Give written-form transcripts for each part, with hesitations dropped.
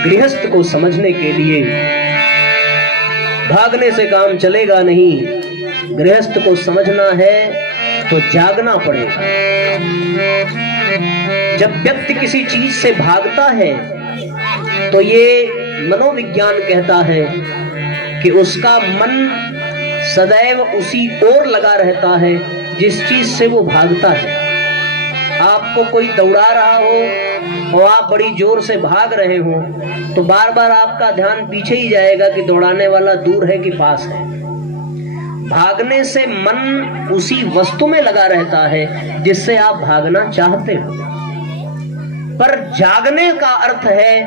गृहस्थ को समझने के लिए भागने से काम चलेगा नहीं। गृहस्थ को समझना है तो जागना पड़ेगा। जब व्यक्ति किसी चीज से भागता है तो ये मनोविज्ञान कहता है कि उसका मन सदैव उसी ओर लगा रहता है जिस चीज से वो भागता है। आपको कोई दौड़ा रहा हो और आप बड़ी जोर से भाग रहे हो तो बार बार आपका ध्यान पीछे ही जाएगा कि दौड़ाने वाला दूर है कि पास है। भागने से मन उसी वस्तु में लगा रहता है जिससे आप भागना चाहते हो। पर जागने का अर्थ है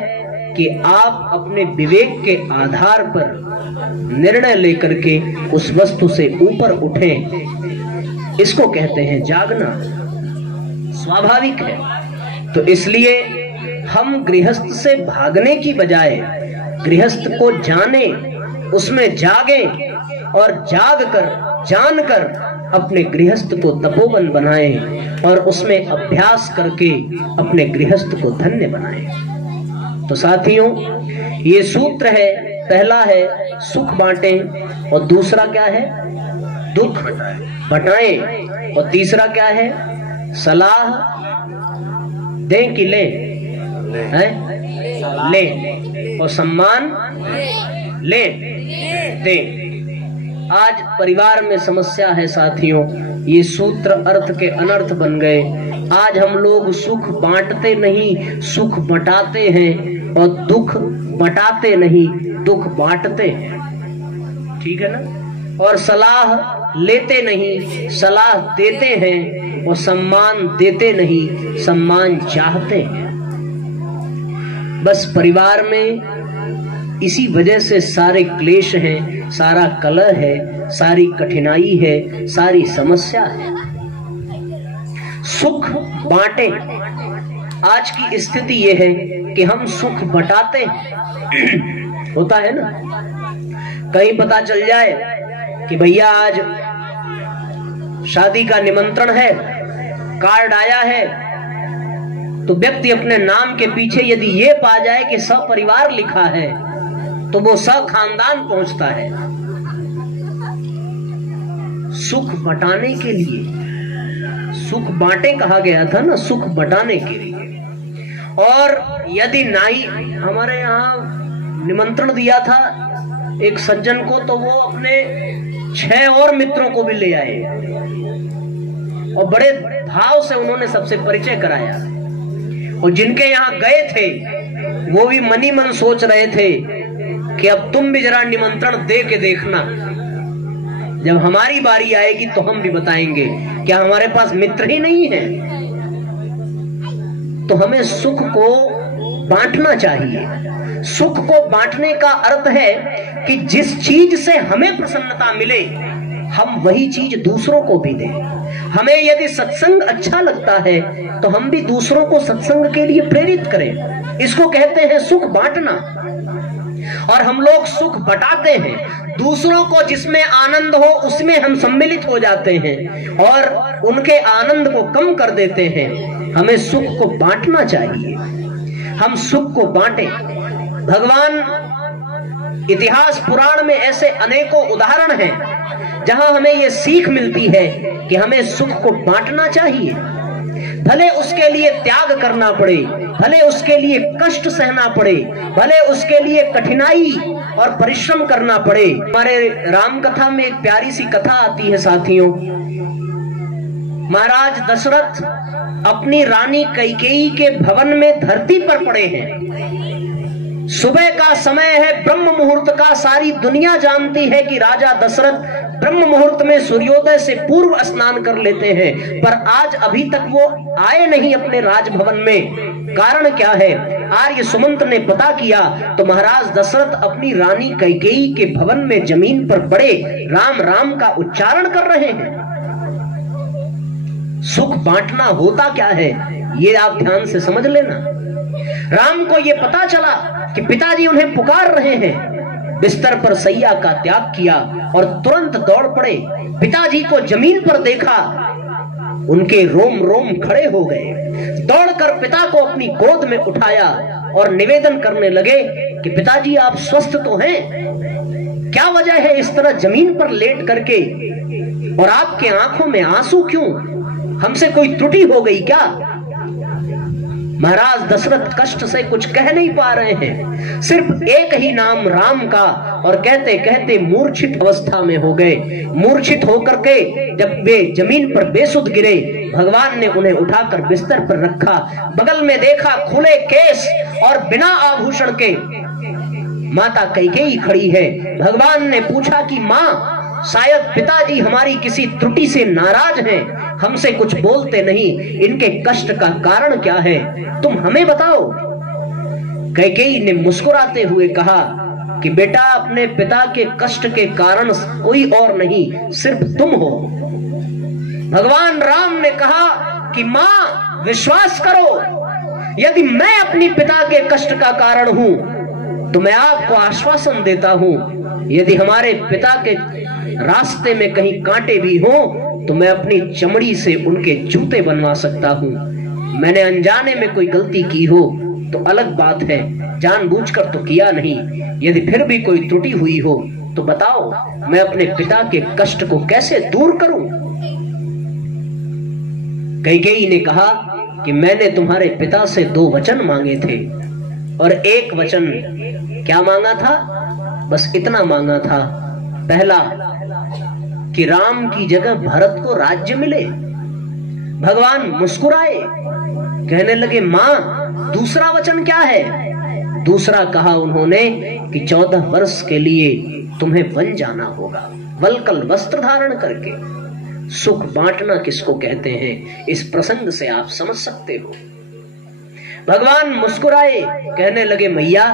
कि आप अपने विवेक के आधार पर निर्णय लेकर के उस वस्तु से ऊपर उठें। इसको कहते हैं जागना। स्वाभाविक है। तो इसलिए हम गृहस्थ से भागने की बजाय गृहस्थ को जाने, उसमें जागें और जागकर जानकर अपने गृहस्थ को तपोवन बनाएं और उसमें अभ्यास करके अपने गृहस्थ को धन्य बनाएं। तो साथियों, ये सूत्र है। पहला है सुख बांटें और दूसरा क्या है? दुख बटाएं। और तीसरा क्या है? सलाह दें कि लें? लें। और सम्मान दें। आज परिवार में समस्या है साथियों। ये सूत्र अर्थ के अनर्थ बन गए। आज हम लोग सुख बांटते नहीं, सुख बटाते हैं, और दुख बटाते नहीं, दुख बांटते हैं। ठीक है ना? और सलाह लेते नहीं, सलाह देते हैं, और सम्मान देते नहीं, सम्मान चाहते हैं। बस परिवार में इसी वजह से सारे क्लेश हैं, सारा कलह है, सारी कठिनाई है, सारी समस्या है। सुख बांटे। आज की स्थिति यह है कि हम सुख बटाते हैं। होता है ना, कहीं पता चल जाए कि भैया आज शादी का निमंत्रण है, कार्ड आया है, तो व्यक्ति अपने नाम के पीछे यदि ये पा जाए कि सपरिवार लिखा है तो वो खानदान पहुंचता है। सुख बटाने के लिए, सुख बांटे कहा गया था ना, सुख बटाने के लिए। और यदि नाई, हमारे यहाँ निमंत्रण दिया था एक सज्जन को, तो वो अपने 6 और मित्रों को भी ले आए और बड़े भाव से उन्होंने सबसे परिचय कराया। और जिनके यहाँ गए थे वो भी मनी मन सोच रहे थे कि अब तुम भी जरा निमंत्रण दे के देखना, जब हमारी बारी आएगी तो हम भी बताएंगे। क्या हमारे पास मित्र ही नहीं है? तो हमें सुख को बांटना चाहिए। सुख को बांटने का अर्थ है कि जिस चीज से हमें प्रसन्नता मिले हम वही चीज दूसरों को भी दें। हमें यदि सत्संग अच्छा लगता है तो हम भी दूसरों को सत्संग के लिए प्रेरित करें। इसको कहते हैं सुख बांटना। और हम लोग सुख बटाते हैं। दूसरों को जिसमें आनंद हो उसमें हम सम्मिलित हो जाते हैं और उनके आनंद को कम कर देते हैं। हमें सुख को बांटना चाहिए। हम सुख को बांटें। भगवान, इतिहास पुराण में ऐसे अनेकों उदाहरण हैं जहां हमें यह सीख मिलती है कि हमें सुख को बांटना चाहिए। भले उसके लिए त्याग करना पड़े, भले उसके लिए कष्ट सहना पड़े, भले उसके लिए कठिनाई और परिश्रम करना पड़े। हमारे राम कथा में एक प्यारी सी कथा आती है साथियों। महाराज दशरथ अपनी रानी कैकेयी के भवन में धरती पर पड़े हैं। सुबह का समय है, ब्रह्म मुहूर्त का। सारी दुनिया जानती है कि राजा दशरथ ब्रह्म मुहूर्त में सूर्योदय से पूर्व स्नान कर लेते हैं, पर आज अभी तक वो आए नहीं अपने राजभवन में। कारण क्या है? आर्य सुमंत ने पता किया तो महाराज दशरथ अपनी रानी कैकेयी के भवन में जमीन पर पड़े राम राम का उच्चारण कर रहे हैं। सुख बांटना होता क्या है ये आप ध्यान से समझ लेना। राम को यह पता चला कि पिताजी उन्हें पुकार रहे हैं। बिस्तर पर सैया का त्याग किया और तुरंत दौड़ पड़े। पिताजी को जमीन पर देखा, उनके रोम रोम खड़े हो गए। दौड़कर पिता को अपनी गोद में उठाया और निवेदन करने लगे कि पिताजी आप स्वस्थ तो हैं? क्या वजह है इस तरह जमीन पर लेट करके, और आपके आंखों में आंसू क्यों? हमसे कोई त्रुटि हो गई क्या? महाराज दशरथ कष्ट से कुछ कह नहीं पा रहे हैं, सिर्फ एक ही नाम राम का, और कहते कहते मूर्छित अवस्था में हो गए। मूर्छित होकर के जब वे जमीन पर बेसुध गिरे, भगवान ने उन्हें उठाकर बिस्तर पर रखा। बगल में देखा खुले केस और बिना आभूषण के माता कैकेयी खड़ी है। भगवान ने पूछा कि मां, शायद पिताजी हमारी किसी त्रुटि से नाराज हैं, हमसे कुछ बोलते नहीं, इनके कष्ट का कारण क्या है, तुम हमें बताओ। कैकेयी ने मुस्कुराते हुए कहा कि बेटा, अपने पिता के कष्ट के कारण कोई और नहीं, सिर्फ तुम हो। भगवान राम ने कहा कि मां, विश्वास करो, यदि मैं अपनी पिता के कष्ट का कारण हूं तो मैं आपको आश्वासन देता हूं, यदि हमारे पिता के रास्ते में कहीं कांटे भी हो तो मैं अपनी चमड़ी से उनके जूते बनवा सकता हूं। मैंने अनजाने में कोई गलती की हो तो अलग बात है, जानबूझकर तो किया नहीं। यदि फिर भी कोई त्रुटि हुई हो तो बताओ, मैं अपने पिता के कष्ट को कैसे दूर करूं? कैकेयी ने कहा कि मैंने तुम्हारे पिता से 2 वचन मांगे थे, और एक वचन क्या मांगा था? बस इतना मांगा था, पहला कि राम की जगह भरत को राज्य मिले। भगवान मुस्कुराए, कहने लगे मां, दूसरा वचन क्या है? दूसरा कहा उन्होंने कि 14 वर्ष के लिए तुम्हें वन जाना होगा, वलकल वस्त्र धारण करके। सुख बांटना किसको कहते हैं, इस प्रसंग से आप समझ सकते हो। भगवान मुस्कुराए, कहने लगे मैया,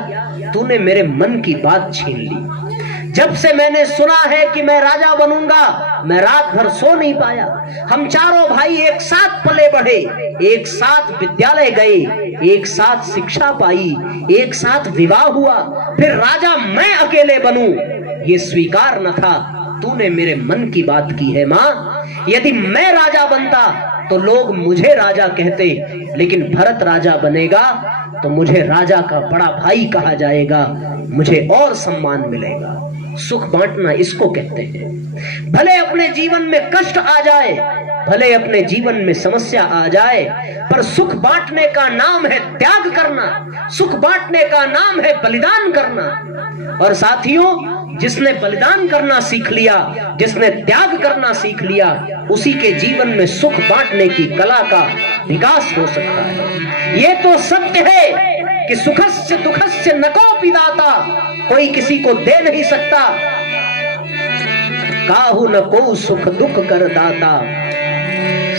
तूने मेरे मन की बात छीन ली। जब से मैंने सुना है कि मैं राजा बनूंगा, मैं रात भर सो नहीं पाया। हम चारों भाई एक साथ पले बढ़े, एक साथ विद्यालय गए, एक साथ शिक्षा पाई, एक साथ विवाह हुआ, फिर राजा मैं अकेले बनूं, ये स्वीकार न था। तूने मेरे मन की बात की है मां। यदि मैं राजा बनता तो लोग मुझे राजा कहते, लेकिन भरत राजा बनेगा तो मुझे राजा का बड़ा भाई कहा जाएगा, मुझे और सम्मान मिलेगा। सुख बांटना इसको कहते हैं। भले अपने जीवन में कष्ट आ जाए, भले अपने जीवन में समस्या आ जाए, पर सुख बांटने का नाम है त्याग करना, सुख बांटने का नाम है बलिदान करना। और साथियों, जिसने बलिदान करना सीख लिया, जिसने त्याग करना सीख लिया, उसी के जीवन में सुख बांटने की कला का विकास हो सकता है। ये तो सत्य है कि सुखस्य दुखस्य न कोपि दाता, कोई किसी को दे नहीं सकता। काहू न को सुख दुख कर दाता,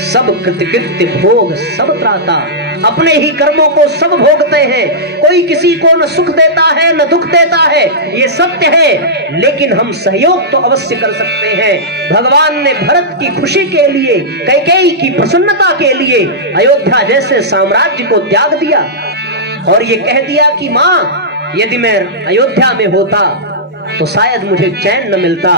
सब कृतकृत्य भोग सब त्राता। अपने ही कर्मों को सब भोगते हैं, कोई किसी को न सुख देता है न दुख देता है, ये सत्य है। लेकिन हम सहयोग तो अवश्य कर सकते हैं। भगवान ने भरत की खुशी के लिए, कैकेयी की प्रसन्नता के लिए अयोध्या जैसे साम्राज्य को त्याग दिया, और ये कह दिया कि मां, यदि मैं अयोध्या में होता तो शायद मुझे चैन न मिलता,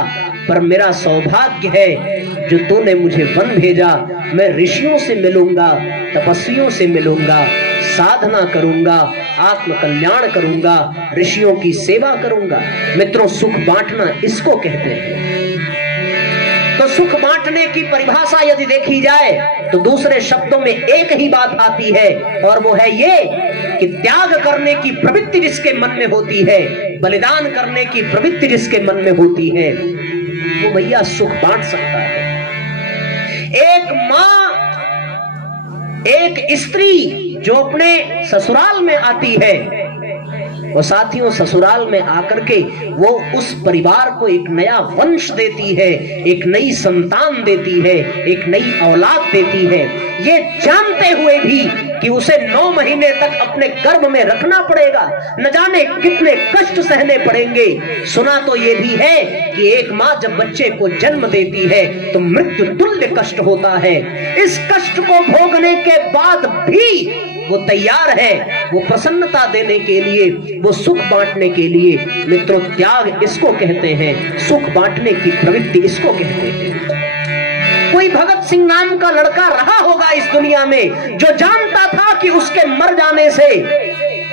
पर मेरा सौभाग्य है जो तूने मुझे वन भेजा। मैं ऋषियों से मिलूंगा, तपस्वियों से मिलूंगा, साधना करूंगा, आत्म कल्याण करूंगा, ऋषियों की सेवा करूंगा। मित्रों, सुख बांटना इसको कहते हैं। तो सुख बांटने की परिभाषा यदि देखी जाए तो दूसरे शब्दों में एक ही बात आती है, और वो है ये कि त्याग करने की प्रवृत्ति जिसके मन में होती है, बलिदान करने की प्रवृत्ति जिसके मन में होती है, वो भैया सुख बांट सकता है। एक मां, एक स्त्री जो अपने ससुराल में आती है, और साथियों ससुराल में आकर के वो उस परिवार को एक नया वंश देती है, एक नई संतान देती है, एक नई औलाद देती है, ये जानते हुए भी कि उसे 9 महीने तक अपने गर्भ में रखना पड़ेगा, न जाने कितने कष्ट सहने पड़ेंगे। सुना तो ये भी है कि एक माँ जब बच्चे को जन्म देती है तो मृत्यु तुल्य कष्ट होता है। इस कष्ट को भोगने के बाद भी वो तैयार है, वो प्रसन्नता देने के लिए, वो सुख बांटने के लिए। मित्रों, त्याग इसको कहते हैं, सुख बांटने की प्रवृत्ति इसको कहते हैं। कोई भगत सिंह नाम का लड़का रहा होगा इस दुनिया में जो जानता था कि उसके मर जाने से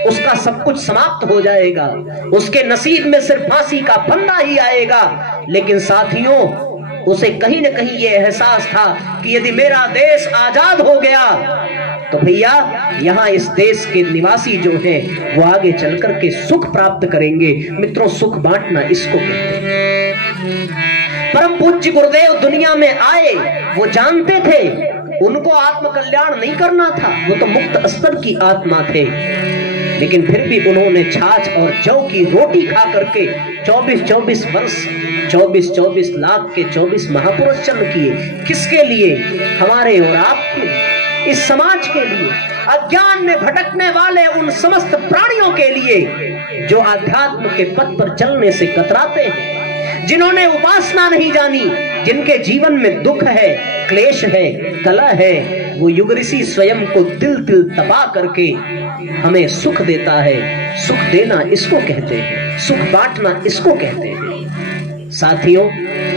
उसका सब कुछ समाप्त हो जाएगा, उसके नसीब में सिर्फ फांसी का फंदा ही आएगा। लेकिन साथियों, उसे कहीं न कहीं ये एहसास था कि यदि मेरा देश आजाद हो गया तो भैया यहाँ इस देश के निवासी जो हैं वो आगे चल करके सुख प्राप्त करेंगे। मित्रों, सुख बांटना इसको कहते हैं। परम पूज्य गुरुदेव दुनिया में आए, वो जानते थे उनको आत्म कल्याण नहीं करना था, वो तो मुक्त स्तर की आत्मा थे, लेकिन फिर भी उन्होंने छाछ और जौ की रोटी खा करके 24-24 वर्ष 24-24 लाख के 24 महापुरुष जन्म किए। किसके लिए? हमारे और आपके लिए, इस समाज के लिए, अज्ञान में भटकने वाले उन समस्त प्राणियों के लिए जो आध्यात्म के पथ पर चलने से कतराते हैं, जिन्होंने उपासना नहीं जानी, जिनके जीवन में दुख है, क्लेश है, कलह है। वो युग ऋषि स्वयं को तिल तिल तपा करके हमें सुख देता है। सुख देना इसको कहते हैं, सुख बांटना इसको कहते हैं। साथियों,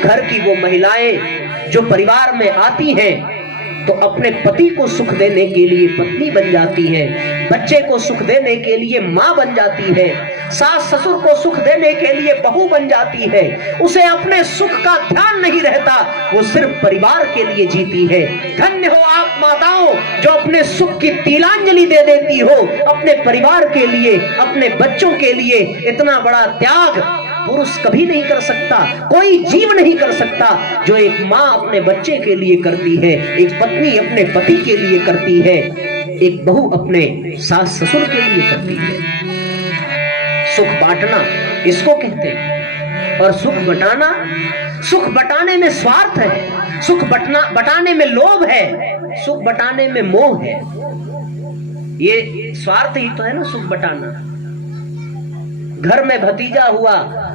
घर की वो महिलाएं जो परिवार में आती हैं तो अपने पति को सुख देने के लिए पत्नी बन जाती है, बच्चे को सुख देने के लिए माँ बन जाती है, सास ससुर को सुख देने के लिए बहू बन जाती है। उसे अपने सुख का ध्यान नहीं रहता, वो सिर्फ परिवार के लिए जीती है। धन्य हो आप माताओं जो अपने सुख की तिलांजलि दे देती हो अपने परिवार के लिए, अपने बच्चों के लिए। इतना बड़ा त्याग पुरुष कभी नहीं कर सकता, कोई जीव नहीं कर सकता जो एक माँ अपने बच्चे के लिए करती है, एक पत्नी अपने पति के लिए करती है, एक बहू अपने सास ससुर के लिए करती है। सुख बांटना इसको कहते हैं। और सुख बटाना, सुख बटाने में स्वार्थ है, सुख बटाने में लोभ है, सुख बटाने में मोह है। ये स्वार्थ ही तो है ना सुख बटाना। घर में भतीजा हुआ,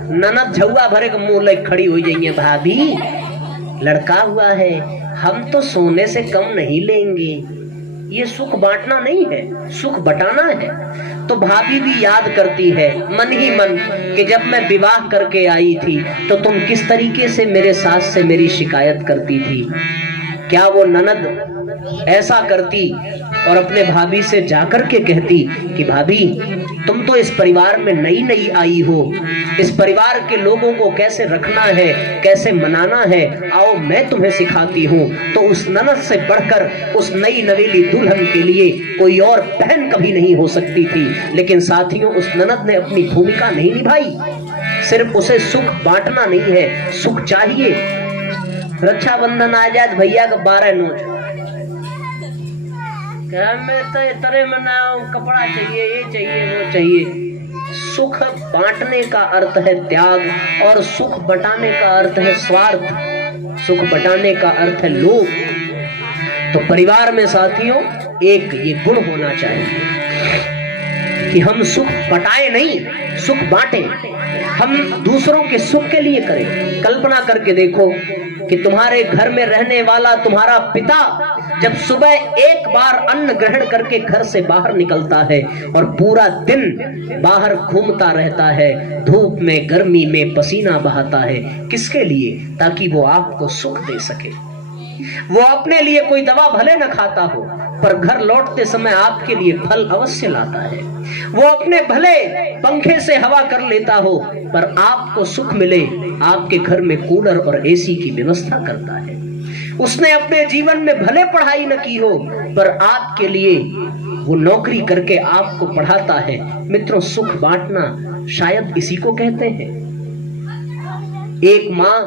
ननद झुआ भरे के मुंह लेके खड़ी हो जाइए, भाभी लड़का हुआ है, हम तो सोने से कम नहीं लेंगे। ये सुख बांटना नहीं है, सुख बटाना है। तो भाभी भी याद करती है मन ही मन कि जब मैं विवाह करके आई थी तो तुम किस तरीके से मेरे सास से मेरी शिकायत करती थी। क्या वो ननद ऐसा करती और अपने भाभी से जाकर के कहती कि भाभी तुम तो इस परिवार में नई नई आई हो, इस परिवार के लोगों को कैसे रखना है, कैसे मनाना है, आओ मैं तुम्हें सिखाती हूँ। तो उस ननद से बढ़कर उस नई नवेली दुल्हन के लिए कोई और बहन कभी नहीं हो सकती थी। लेकिन साथियों, उस ननद ने अपनी भूमिका नहीं निभाई। सिर्फ उसे सुख बांटना नहीं है, सुख चाहिए। रक्षाबंधन आ जाए भैया का 12 नोच, मैं तो तरह मनाऊं, कपड़ा चाहिए, ये चाहिए, वो चाहिए। सुख बांटने का अर्थ है त्याग और सुख बटाने का अर्थ है स्वार्थ, सुख बटाने का अर्थ है लोभ। तो परिवार में साथियों एक ये गुण होना चाहिए कि हम सुख बटाए नहीं, सुख बांटे। हम दूसरों के सुख के लिए करें। कल्पना करके देखो कि तुम्हारे घर में रहने वाला तुम्हारा पिता जब सुबह एक बार अन्न ग्रहण करके घर से बाहर निकलता है और पूरा दिन बाहर घूमता रहता है, धूप में गर्मी में पसीना बहाता है, किसके लिए? ताकि वो आपको सुख दे सके। वो अपने लिए कोई दवा भले न खाता हो, पर घर लौटते समय आपके लिए फल अवश्य लाता है। वो अपने भले पंखे से हवा कर लेता हो, पर आपको सुख मिले, आपके घर में कूलर और एसी की व्यवस्था करता है। उसने अपने जीवन में भले पढ़ाई न की हो, पर आपके लिए वो नौकरी करके आपको पढ़ाता है। मित्रों, सुख बांटना शायद इसी को कहते हैं। एक माँ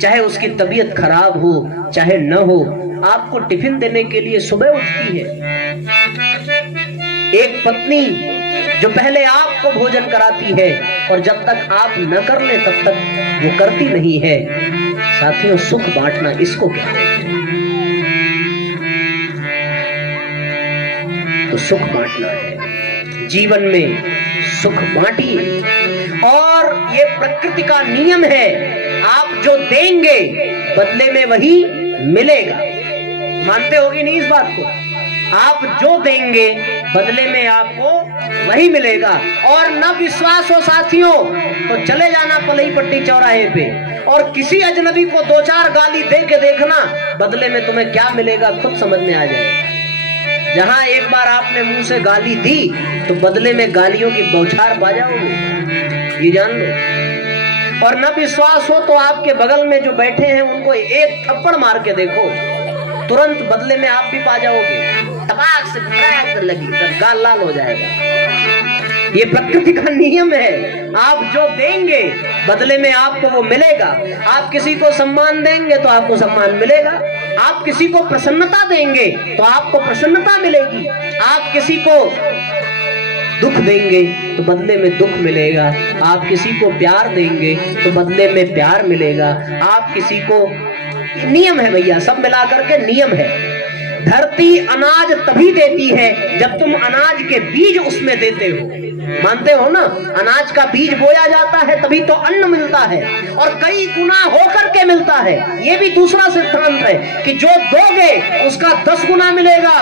चाहे उसकी तबीयत खराब हो चाहे न हो, आपको टिफिन देने के लिए सुबह उठती है। एक पत्नी जो पहले आपको भोजन कराती है और जब तक आप न कर ले तब तक वो करती नहीं है। साथियों, सुख बांटना इसको कहते हैं। तो सुख बांटना है, जीवन में सुख बांटिए। और ये प्रकृति का नियम है, आप जो देंगे बदले में वही मिलेगा। मानते होगे नहीं इस बात को? आप जो देंगे बदले में आपको वही मिलेगा। और न विश्वास हो साथियों तो चले जाना पलई पट्टी चौराहे पे और किसी अजनबी को 2-4 गाली दे के देखना, बदले में तुम्हें क्या मिलेगा खुद समझ में आ जाएगा। जहां एक बार आपने मुंह से गाली दी तो बदले में गालियों की बौछार पा जाओगे, ये जान लो। और न विश्वास हो तो आपके बगल में जो बैठे हैं उनको एक थप्पड़ मार के देखो, तुरंत बदले में आप भी पा जाओगे, टपाक से क्रैक लगी तब गाल लाल हो जाएगा। ये प्रकृति का नियम है। आप जो देंगे बदले में आपको वो मिलेगा। आप किसी को सम्मान देंगे तो आपको सम्मान मिलेगा। आप किसी को प्रसन्नता देंगे तो आपको प्रसन्नता मिलेगी। आप किसी को दुख देंगे तो बदले में दुख मिलेगा। आप किसी को प्यार देंगे तो बदले में प्यार मिलेगा। आप किसी को, नियम है भैया, सब मिला करके नियम है। धरती अनाज तभी देती है जब तुम अनाज के बीज उसमें देते हो, मानते हो ना? अनाज का बीज बोया जाता है तभी तो अन्न मिलता है, और कई गुना होकर के मिलता है। ये भी दूसरा सिद्धांत है कि जो दोगे उसका 10 गुना मिलेगा।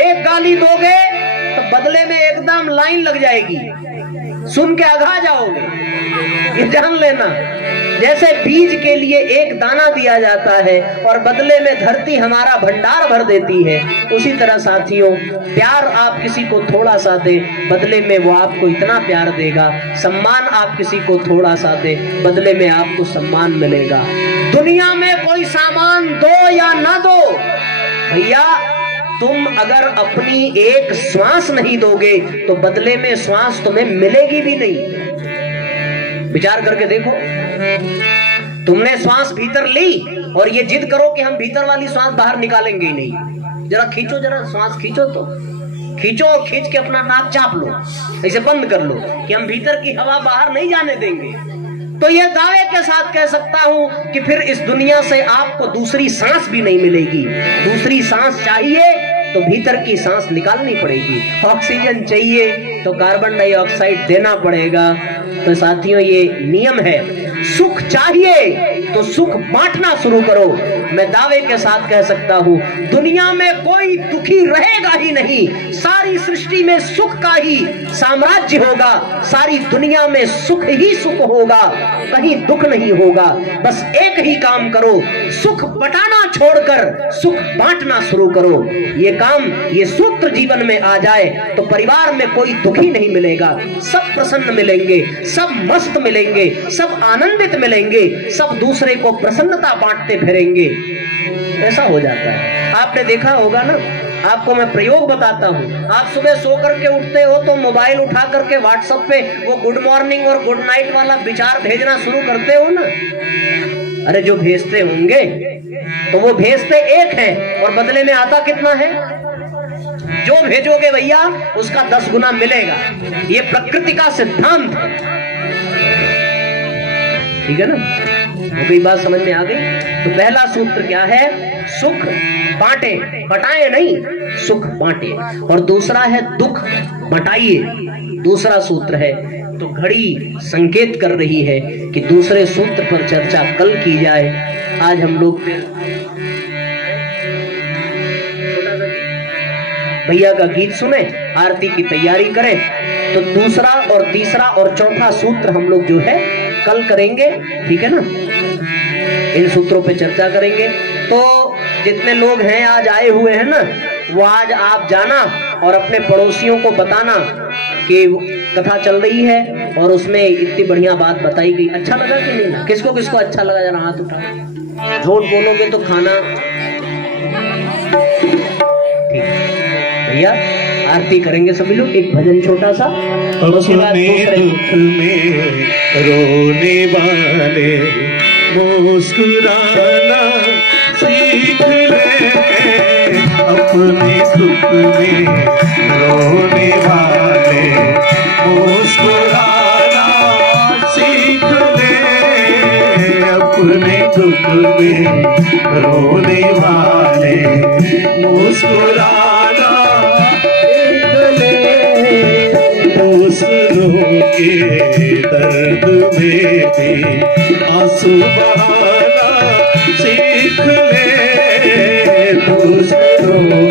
एक गाली दोगे तो बदले में एकदम लाइन लग जाएगी, सुन के अघा जाओगे, ये जान लेना। जैसे बीज के लिए एक दाना दिया जाता है और बदले में धरती हमारा भंडार भर देती है, उसी तरह साथियों प्यार आप किसी को थोड़ा सा दे, बदले में वो आपको इतना प्यार देगा। सम्मान आप किसी को थोड़ा सा दे, बदले में आपको सम्मान मिलेगा। दुनिया में कोई सामान दो या ना दो भैया, तुम अगर अपनी एक श्वास नहीं दोगे तो बदले में श्वास तुम्हें मिलेगी भी नहीं। विचार करके देखो, तुमने श्वास भीतर ली और ये जिद करो कि हम भीतर वाली श्वास बाहर निकालेंगे ही नहीं। जरा खींचो, जरा श्वास खींचो, तो खींचो और खींच के अपना नाक चाप लो, ऐसे बंद कर लो कि हम भीतर की हवा बाहर नहीं जाने देंगे। तो ये दावे के साथ कह सकता हूं कि फिर इस दुनिया से आपको दूसरी सांस भी नहीं मिलेगी। दूसरी सांस चाहिए तो भीतर की सांस निकालनी पड़ेगी। ऑक्सीजन चाहिए तो कार्बन डाइऑक्साइड देना पड़ेगा। तो साथियों ये नियम है। सुख चाहिए तो सुख बांटना शुरू करो। मैं दावे के साथ कह सकता हूं दुनिया में कोई दुखी रहेगा ही नहीं। सारी सृष्टि में सुख का ही साम्राज्य होगा। सारी दुनिया में सुख ही सुख होगा, कहीं दुख नहीं होगा। बस एक ही काम करो, सुख बटाना छोड़कर सुख बांटना शुरू करो। ये काम, ये सूत्र जीवन में आ जाए तो परिवार में कोई दुखी नहीं मिलेगा। सब प्रसन्न मिलेंगे, सब मस्त मिलेंगे, सब आनंदित मिलेंगे, सब दूसरे को प्रसन्नता बांटते फिरेंगे। ऐसा हो जाता है। आपने देखा होगा ना, आपको मैं प्रयोग बताता हूँ। आप सुबह सो करके उठते हो तो मोबाइल उठा करके व्हाट्सएप पे वो गुड मॉर्निंग और गुड नाइट वाला विचार भेजना शुरू करते हो ना। अरे जो भेजते होंगे तो वो भेजते एक है और बदले में आता कितना है? जो भेजोगे भैया उसका 10 गुना मिलेगा। ये प्रकृति का सिद्धांत है, ठीक है ना? वो कोई बात समझ में आ गई? तो पहला सूत्र क्या है? सुख बांटे, बटाए नहीं, सुख बांटे। और दूसरा है दुख बटाइए, दूसरा सूत्र है। तो घड़ी संकेत कर रही है कि दूसरे सूत्र पर चर्चा कल की जाए। आज हम लोग भैया का गीत सुने, आरती की तैयारी करें। तो दूसरा और तीसरा और चौथा सूत्र हम लोग जो है कल करेंगे, ठीक है ना? इन सूत्रों पे चर्चा करेंगे। तो जितने लोग हैं आज आए हुए हैं ना, वो आज आप जाना और अपने पड़ोसियों को बताना कि कथा चल रही है और उसमें इतनी बढ़िया बात बताई गई। अच्छा लगा कि नहीं? किसको किसको अच्छा लगा जरा हाथ उठा। झूठ बोलोगे तो खाना। ठीक भैया, आरती करेंगे सभी लोग, एक भजन छोटा सा, और उसके बाद दुख में रोने वाले मुस्कुराना सीख ले। अपने दुख में रोने वाले मुस्कुराना सीख ले। अपने दुख में रोने वाले मुस्कुराना सीख ले। दूसरों के दर्द में भी आंसू बहाना सीख ले। दूसरों